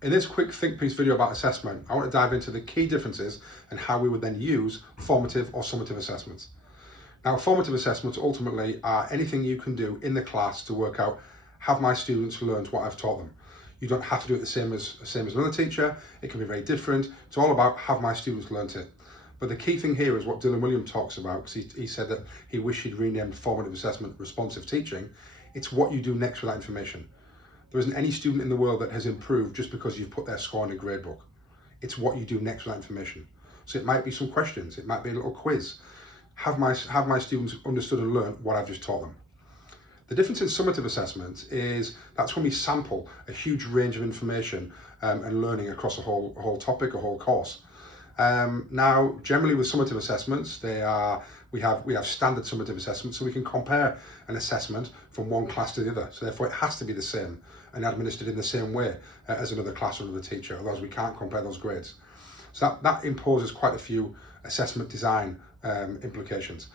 In this quick think piece video about assessment, I want to dive into the key differences and how we would then use formative or summative assessments. Now, formative assessments ultimately are anything you can do in the class to work out, have my students learned what I've taught them? You don't have to do it the same as another teacher. It can be very different. It's all about, have my students learnt it? But the key thing here is what Dylan Wiliam talks about, because he said that he wished he'd renamed formative assessment responsive teaching. It's what you do next with that information. There isn't any student in the world that has improved just because you've put their score in a grade book. It's what you do next with that information. So it might be some questions, it might be a little quiz. Have my students understood and learned what I've just taught them? The difference in summative assessment is that's when we sample a huge range of information and learning across a whole topic, a whole course. Now, generally with summative assessments, we have standard summative assessments, so we can compare an assessment from one class to the other. So therefore it has to be the same and administered in the same way as another class or another teacher, otherwise we can't compare those grades. So that imposes quite a few assessment design implications.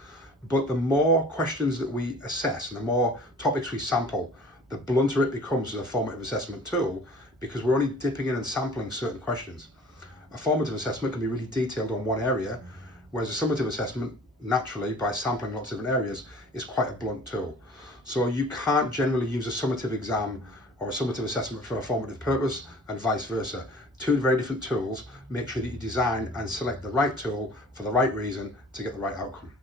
But the more questions that we assess and the more topics we sample, the blunter it becomes as a formative assessment tool, because we're only dipping in and sampling certain questions. A formative assessment can be really detailed on one area, whereas a summative assessment, naturally, by sampling lots of different areas, is quite a blunt tool. So you can't generally use a summative exam or a summative assessment for a formative purpose and vice versa. Two very different tools. Make sure that you design and select the right tool for the right reason to get the right outcome.